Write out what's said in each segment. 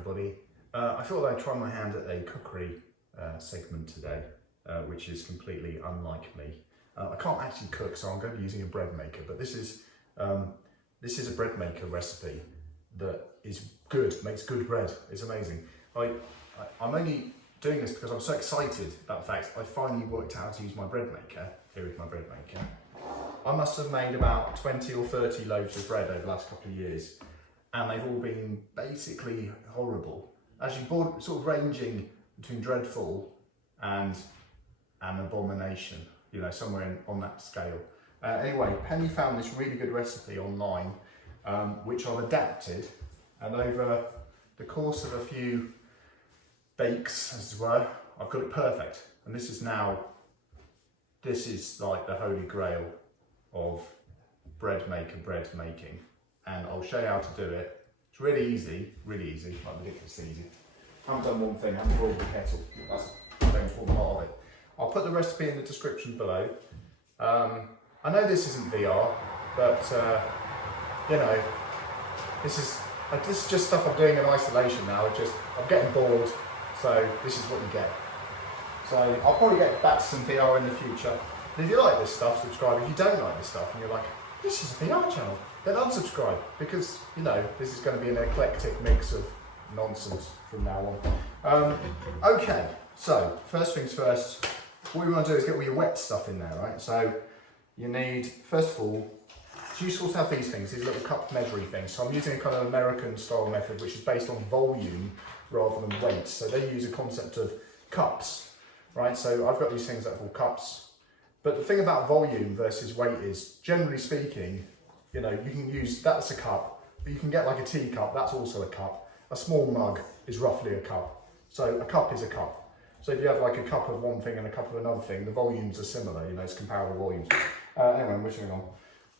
everybody. I thought I'd try my hand at a cookery segment today, which is completely unlike me. I can't actually cook, so I'm going to be using a bread maker, but this is a bread maker recipe that is good, makes good bread. It's amazing. I'm only doing this because I'm so excited about the fact I finally worked out how to use my bread maker. Here is my bread maker. I must have made about 20 or 30 loaves of bread over the last couple of years, and they've all been basically horrible. Actually, sort of ranging between dreadful and an abomination, you know, somewhere on that scale. Anyway, Penny found this really good recipe online, which I've adapted, and over the course of a few bakes, as it were, I've got it perfect. And this is like the holy grail of bread making. And I'll show you how to do it. It's really easy, like ridiculously easy. I haven't done one thing, I haven't boiled the kettle. That's the most important part of it. I'll put the recipe in the description below. I know this isn't VR, but you know, this is just stuff I'm doing in isolation now. I'm getting bored, so this is what you get. So I'll probably get back to some VR in the future. And if you like this stuff, subscribe. If you don't like this stuff and you're like, this is a VR channel, then unsubscribe, because you know this is going to be an eclectic mix of nonsense from now on. Okay, so first things first, what you want to do is get all your wet stuff in there, right? So you need, first of all, it's useful to have these little cup measuring things. So I'm using a kind of American style method, which is based on volume rather than weight. So they use a concept of cups, right? So I've got these things that are called cups. But the thing about volume versus weight is, generally speaking, you know, you can use, that's a cup, but you can get like a teacup, that's also a cup. A small mug is roughly a cup. So a cup is a cup. So if you have like a cup of one thing and a cup of another thing, the volumes are similar, you know, it's comparable volumes. Anyway, moving on.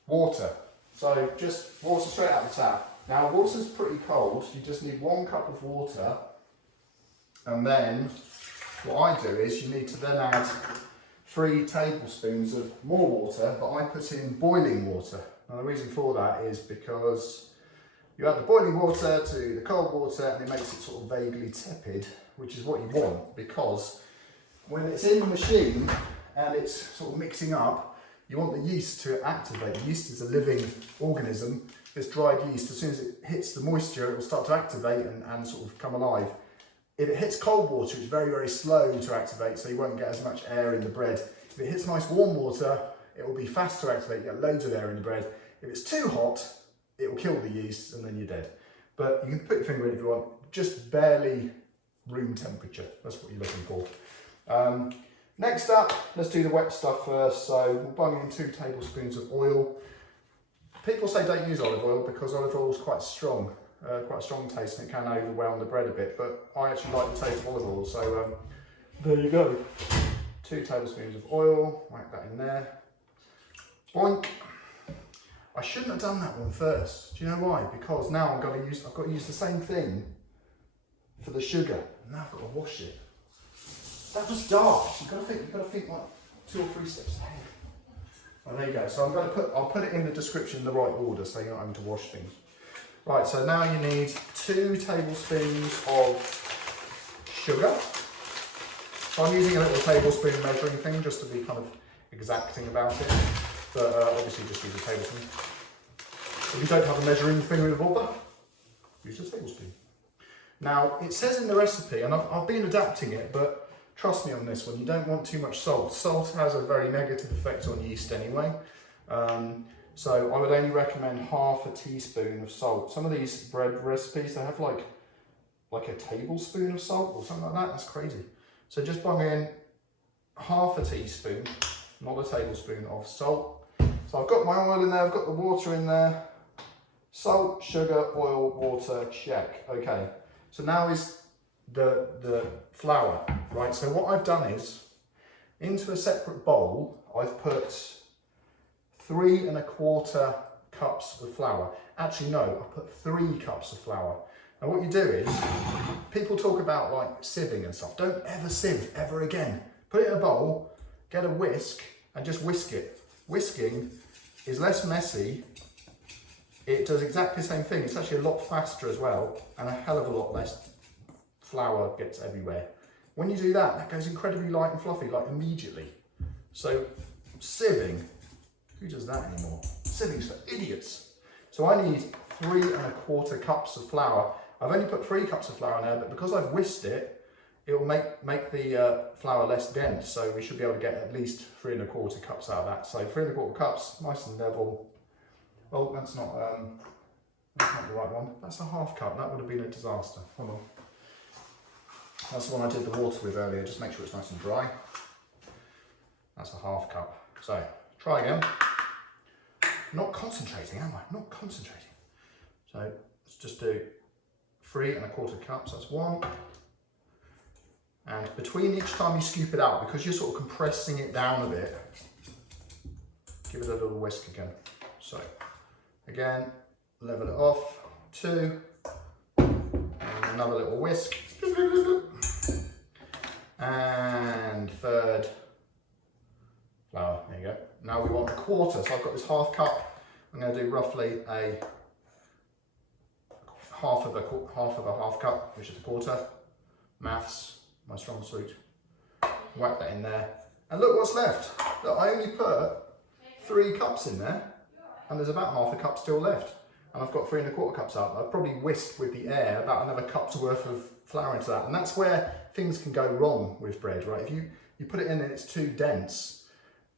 Water. So just water straight out the tap. Now water's pretty cold, you just need 1 cup of water. And then what I do is you need to then add 3 tablespoons of more water, but I put in boiling water. Now the reason for that is because you add the boiling water to the cold water and it makes it sort of vaguely tepid, which is what you want, because when it's in the machine and it's sort of mixing up, you want the yeast to activate. The yeast is a living organism. It's dried yeast. As soon as it hits the moisture, it will start to activate and sort of come alive. If it hits cold water, it's very, very slow to activate, so you won't get as much air in the bread. If it hits nice warm water, it will be fast to activate, you get loads of air in the bread. If it's too hot, it will kill the yeast and then you're dead. But you can put your finger in if you want, just barely room temperature. That's what you're looking for. Next up, let's do the wet stuff first. So we'll bung in 2 tablespoons of oil. People say don't use olive oil because olive oil is quite strong taste and it can overwhelm the bread a bit, but I actually like the taste of olive oil, so there you go. 2 tablespoons of oil, whack that in there. Boink. I shouldn't have done that one first. Do you know why? Because now I've got to use the same thing for the sugar. Now I've got to wash it. That was daft. You've got to think like 2 or 3 steps ahead. Oh, there you go. So I'll put it in the description in the right order so you're not having to wash things. Right, so now you need 2 tablespoons of sugar. So I'm using a little tablespoon measuring thing just to be kind of exacting about it, but obviously just use a tablespoon. If you don't have a measuring thing with water, use a tablespoon. Now, it says in the recipe, and I've been adapting it, but trust me on this one, you don't want too much salt. Salt has a very negative effect on yeast anyway. So I would only recommend ½ a teaspoon of salt. Some of these bread recipes, they have like a tablespoon of salt or something like that. That's crazy. So just bung in ½ a teaspoon, not a tablespoon of salt. So I've got my oil in there, I've got the water in there. Salt, sugar, oil, water, check. Okay, so now is the flour, right? So what I've done is, into a separate bowl, I've put 3 1/4 cups of flour. Actually, no, I put 3 cups of flour. Now what you do is, people talk about like sieving and stuff. Don't ever sieve, ever again. Put it in a bowl, get a whisk, and just whisk it. Whisking is less messy, it does exactly the same thing. It's actually a lot faster as well, and a hell of a lot less flour gets everywhere. When you do that, that goes incredibly light and fluffy, like immediately. So sieving, who does that anymore? Sieving's for idiots. So I need 3 1/4 cups of flour. I've only put 3 cups of flour in there, but because I've whisked it, it will make the flour less dense. So we should be able to get at least 3 1/4 cups out of that. So 3 1/4 cups, nice and level. Well, that's not the right one. That's a 1/2 cup. That would have been a disaster. Hold on. That's the one I did the water with earlier. Just make sure it's nice and dry. That's a 1/2 cup. So try again. Not concentrating, am I? Not concentrating. So let's just do 3 1/4 cups. That's 1. And between each time you scoop it out, because you're sort of compressing it down a bit, give it a little whisk again. So again, level it off. 2. And another little whisk. And 3rd flour, there you go. Now we want 1/4, so I've got this 1/2 cup. I'm going to do roughly a half of a 1/2 cup, which is 1/4. Maths, my strong suit. Whack that in there. And look what's left. Look, I only put 3 cups in there, and there's about 1/2 cup still left. And I've got 3 1/4 cups out. I've probably whisked with the air about another cup's worth of flour into that. And that's where things can go wrong with bread, right? If you put it in and it's too dense,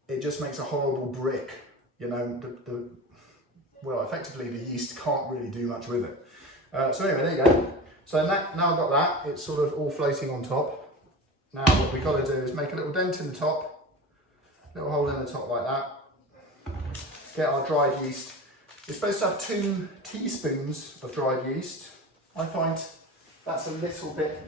it just makes a horrible brick. You know, well, effectively the yeast can't really do much with it. So anyway, there you go. So now I've got that, it's sort of all floating on top. Now what we've got to do is make a little dent in the top, little hole in the top like that. Get our dried yeast. You're supposed to have 2 teaspoons of dried yeast. I find that's a little bit,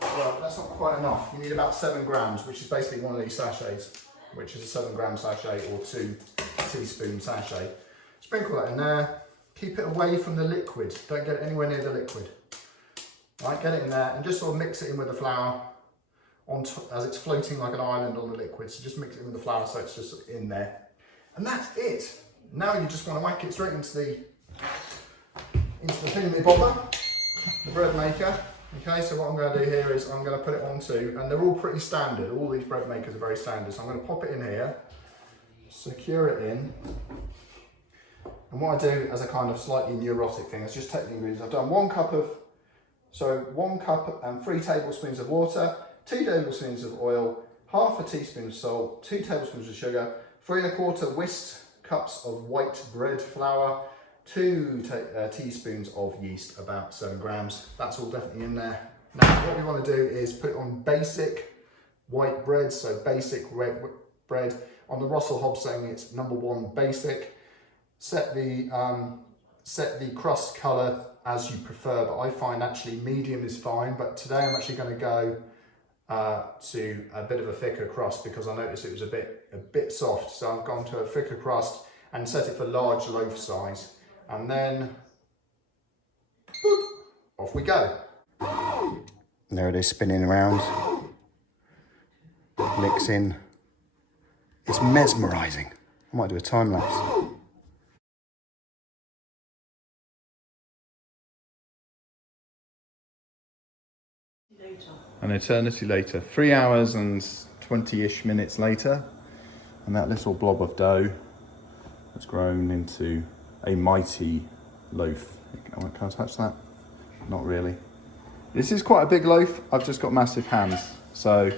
well, that's not quite enough. You need about 7 grams, which is basically one of these sachets, which is a 7-gram sachet or 2 teaspoon sachet. Sprinkle that in there. Keep it away from the liquid. Don't get it anywhere near the liquid. Right, get it in there and just sort of mix it in with the flour on as it's floating like an island on the liquid. So just mix it in with the flour so it's just in there. And that's it. Now you just want to whack it straight into the thingy bobber, the bread maker. Okay, so what I'm going to do here is I'm going to put it onto, and they're all pretty standard. All these bread makers are very standard. So I'm going to pop it in here, secure it in. And what I do as a kind of slightly neurotic thing is just take the ingredients. I've done 1 cup and 3 tablespoons of water, 2 tablespoons of oil, 1/2 teaspoon of salt, 2 tablespoons of sugar, 3 1/4 whisked cups of white bread flour, 2 teaspoons of yeast, about 7 grams. That's all definitely in there. Now what we want to do is put it on basic white bread, so basic red bread. On the Russell Hobbs saying it's #1 basic. Set the crust colour as you prefer, but I find actually medium is fine. But today I'm actually going to go to a bit of a thicker crust because I noticed it was a bit soft. So I've gone to a thicker crust and set it for large loaf size. And then boop, off we go. There it is, spinning around. Licks in. It's mesmerising. I might do a time lapse. An eternity later, 3 hours and 20-ish minutes later, and that little blob of dough has grown into a mighty loaf. Can I touch that? Not really. This is quite a big loaf. I've just got massive hands. So,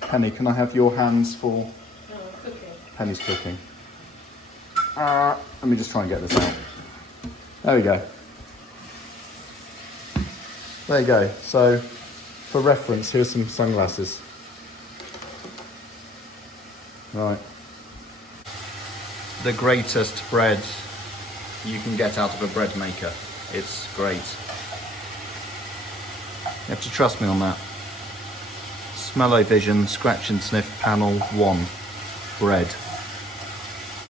Penny, can I have your hands for cooking? Penny's cooking. Let me just try and get this out. There we go. There you go. So, for reference, here's some sunglasses. Right. The greatest bread you can get out of a bread maker. It's great. You have to trust me on that. Smell-o-vision, scratch and sniff panel 1. Bread.